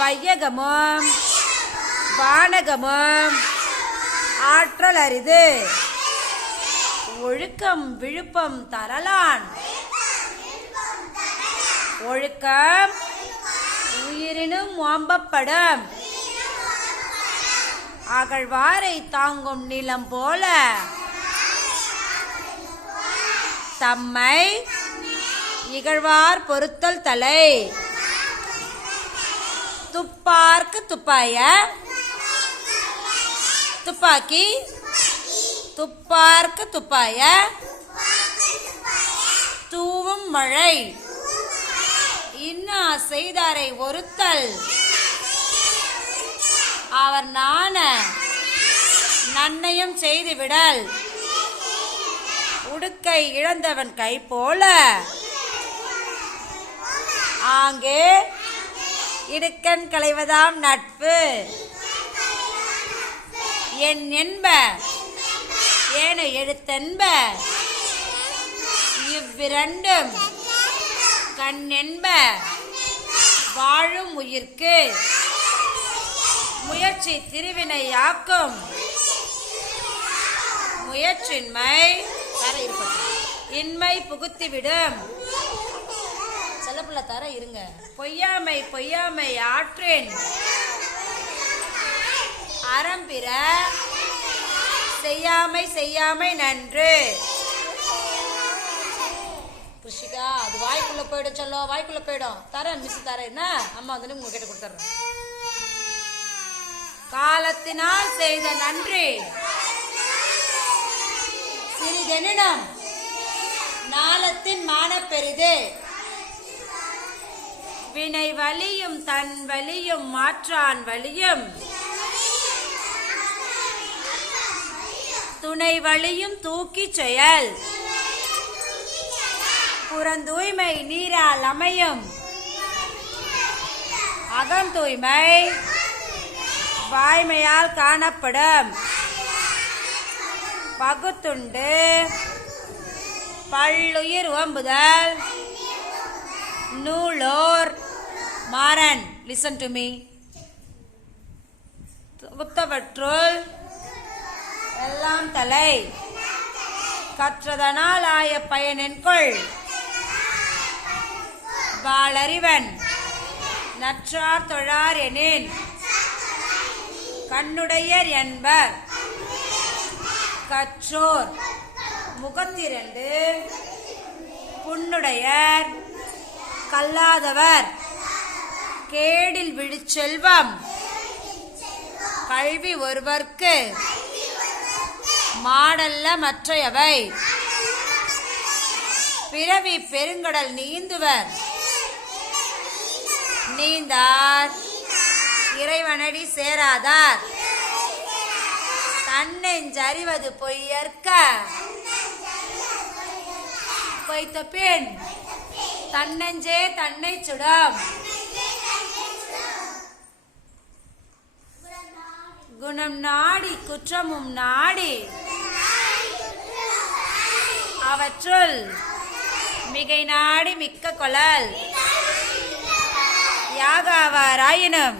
வையகமும் வானகமும் ஆற்றல் அரிது. ஒழுக்கம் விழுப்பம் தரலான். ஒழுக்கம் உயிரினும் ஓம்பப்படும். அகழ்வாரை தாங்கும் நிலம் போல. தம்மை இகழ்வார் பொருத்தல் தலை. துப்பார்க்கு துப்பாய. துப்பாக்கி. துப்பார்க்கு துப்பாய. தூவும் மழை. இன்னா செய்தாரை ஒருத்தல். அவர் நாண. நன்மையும் செய்துவிடல். உடுக்கை இழந்தவன் கை போல ஆங்கே இடுக்கண் களைவதாம் நட்பு. என் என்ப ஏன எழுத்தென்ப இவ்விரண்டும் கண் என்ப வாழும் உயிர்க்கு முயற்சி திருவினையாக்கும் முயற்சின்மை இன்மை புகுத்திவிடும். செல்லப்புள்ள தர இருங்க. பொய்யாமை பொய்யாமை ஆற்றேன். அறம்பிற செய்யாமை செய்யாமை நன்று. புஷிகா அது வாய்க்குள்ள போயிடும் சொல்லோ வாய்க்குள்ள போயிடும். தரேன் மிஸ் தரேன் என்ன? அம்மா வந்து உங்க கிட்ட காலத்தினால் செய்த நன்றி. சிறிதெனினும் நாளத்தின் மானப்பெரிது வினை வலியும் தன் வலியும் மாற்றான் வலியும். துணை வழியும் தூக்கிச் செயல். புறந்தூய்மை நீரால் அமையும். அகம் தூய்மை வாய்மையால் காணப்படும். பகுத்துண்டு பல்லுயிர் ஓம்புதல். நூலோர். மாறன் லிசன் டு மீ தொகுத்தவற்றுள் எல்லாம் தலை. கற்றதனால் ஆய பயனென்கொள் பாலறிவன் நற்றார் தொழார் எனின். கண்ணுடையர் என்பர். கற்றோர் முகத்திரண்டு. புண்ணுடையர். கல்லாதவர். கேடில் விழிச்செல்வம். கல்வி ஒருவர்க்கு. மாடல்ல மற்றையவை. பிறவி பெருங்கடல் நீந்துவர். நீந்தார். இறைவனடி சேராதார். தன்னெஞ்சறிவது பொய்யற்க. பொய்த்த பெண் தன்னெஞ்சே தன்னை சுடம். குணம் நாடி குற்றமும் நாடி. அவற்றுள் மிகை நாடி மிக்க கொலல். யாகாவாராயினும்